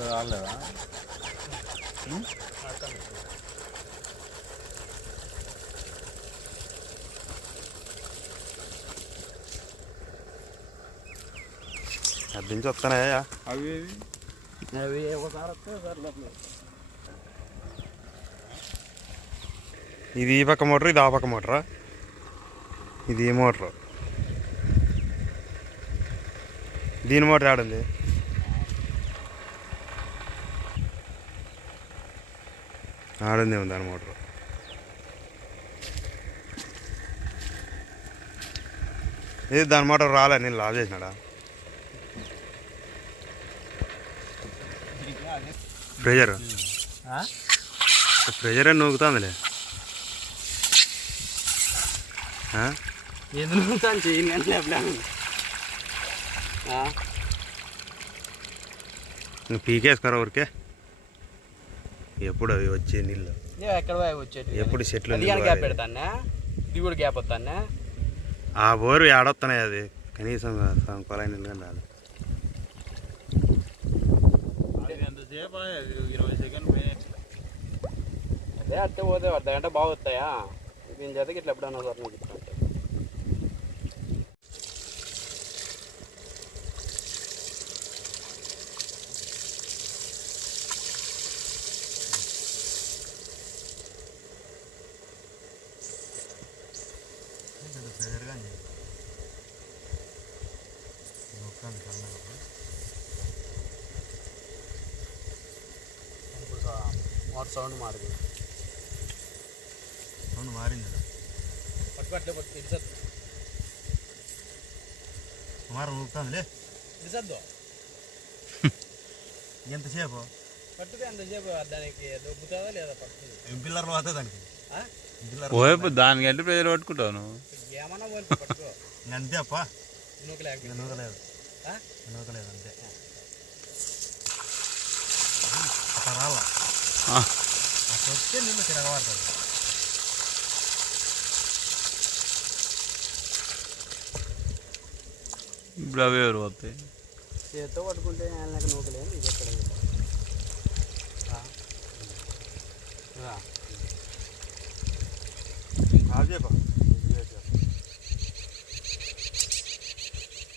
రాలేదా అది నుంచి వస్తానయ్యా అవి అవి ఒకసారి ఇది ఈ పక్క మోటార్ ఇది ఆ పక్క మోటరా ఇది ఈ మోటరు. దీని మోటార్ ఆడుంది ఆడుంది ఏమో దాని మోటార్. ఇది దాని మోటార్ రాలే నేను లావ్ చేసినాడా? ప్రెజర్ ప్రెజర్ అని నూకుతుందిలే? ఎందుకు చేయను కానీ పీకేసుకోరా ఊరికే. ఎప్పుడు అవి వచ్చే నీళ్ళు? ఎక్కడ పోయి వచ్చేటి ఎప్పుడు చెట్లు గ్యాప్ పెడతానే? ఇది కూడా గ్యాప్ వస్తానే? ఆ బోరు ఏడొస్తున్నాయి అది? కనీసం కొలాయి నీళ్ళు కానీ రాదు. ఇరవై సెకండ్ అట్టే పోతే అర్ధ గంట బాగా వస్తాయా? దీని చేతకి ఇట్లా ఎప్పుడన్నా ఒకసారి నువ్వు చెప్తాను మోటార్ సౌండ్ మారింది? మారింది పట్టుకో అట్లే పట్టుకో ఇడిసద్దు సుమారు ఊపుతుందిలే ఇడిసద్దు ఎంతసేపు? పట్టుకో ఎంతసేపు? దానికి దొబ్బుతుందా లేదా పట్టుకుంది పిల్లర్లు పోతుంది దానికి ఓపు దానికంటే ప్రజలు పట్టుకుంటావు నువ్వు. అంతే అప్ప. వస్తే ఇప్పుడు ఎవరు పట్టుకుంటే నూకలేదు A wie pan.